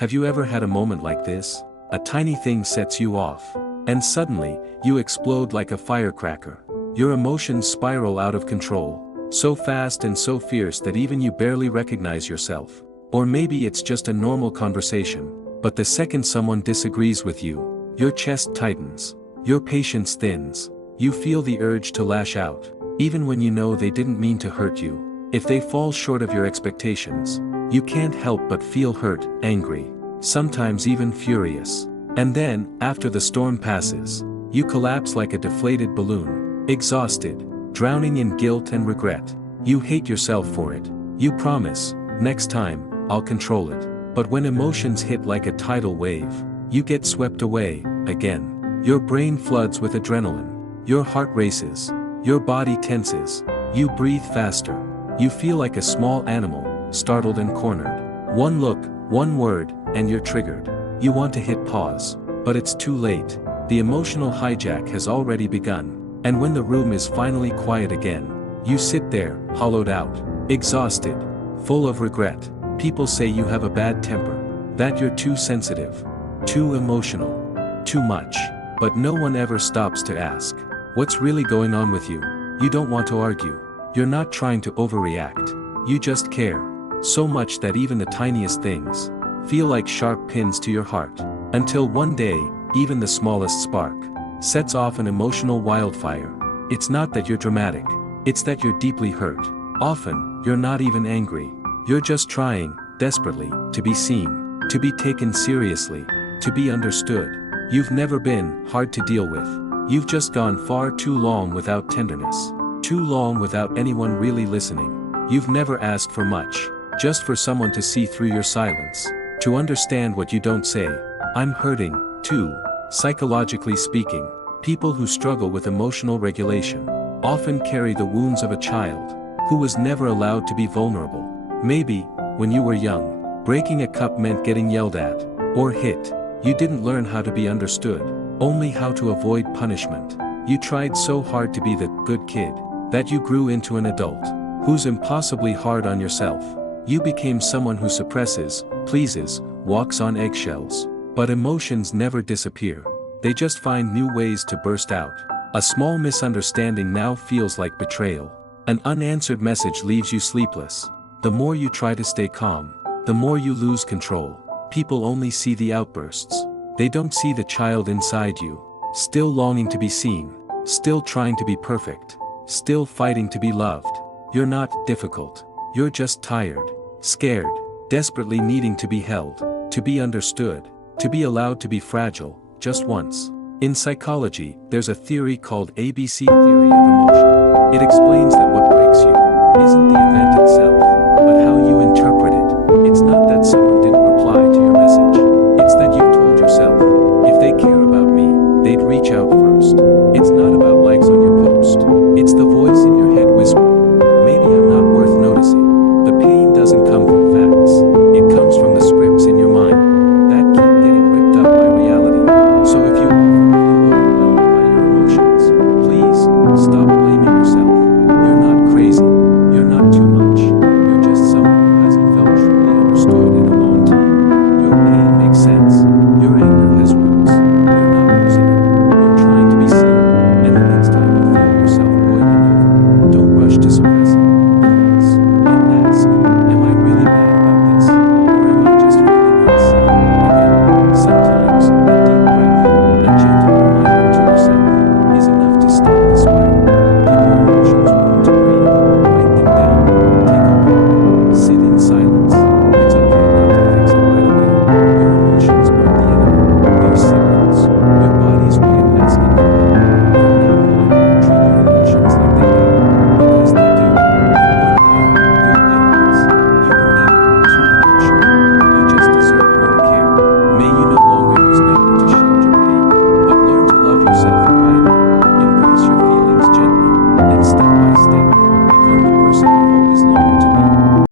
Have you ever had a moment like this? A tiny thing sets you off, and suddenly, you explode like a firecracker. Your emotions spiral out of control, so fast and so fierce that even you barely recognize yourself. Or maybe it's just a normal conversation, but the second someone disagrees with you, your chest tightens, your patience thins, you feel the urge to lash out, even when you know they didn't mean to hurt you. If they fall short of your expectations, you can't help but feel hurt, angry, sometimes even furious. And then, after the storm passes, you collapse like a deflated balloon, exhausted, drowning in guilt and regret. You hate yourself for it. You promise, next time, I'll control it. But when emotions hit like a tidal wave, you get swept away, again. Your brain floods with adrenaline. Your heart races. Your body tenses. You breathe faster. You feel like a small animal, startled and cornered. One look, one word, and you're triggered. You want to hit pause, but it's too late. The emotional hijack has already begun, and when the room is finally quiet again, you sit there, hollowed out, exhausted, full of regret. People say you have a bad temper, that you're too sensitive, too emotional, too much. But no one ever stops to ask, what's really going on with you? You don't want to argue. You're not trying to overreact. You just care, so much that even the tiniest things feel like sharp pins to your heart. Until one day, even the smallest spark sets off an emotional wildfire. It's not that you're dramatic, it's that you're deeply hurt. Often, you're not even angry. You're just trying, desperately, to be seen, to be taken seriously, to be understood. You've never been hard to deal with. You've just gone far too long without tenderness, too long without anyone really listening. You've never asked for much, just for someone to see through your silence, to understand what you don't say. I'm hurting, too. Psychologically speaking, people who struggle with emotional regulation often carry the wounds of a child who was never allowed to be vulnerable. Maybe, when you were young, breaking a cup meant getting yelled at or hit. You didn't learn how to be understood, only how to avoid punishment. You tried so hard to be the good kid that you grew into an adult who's impossibly hard on yourself. You became someone who suppresses, pleases, walks on eggshells. But emotions never disappear. They just find new ways to burst out. A small misunderstanding now feels like betrayal. An unanswered message leaves you sleepless. The more you try to stay calm, the more you lose control. People only see the outbursts. They don't see the child inside you, still longing to be seen, still trying to be perfect, still fighting to be loved. You're not difficult. You're just tired, scared, desperately needing to be held, to be understood, to be allowed to be fragile, just once. In psychology, there's a theory called ABC theory of emotion. It explains that what breaks you isn't the event itself.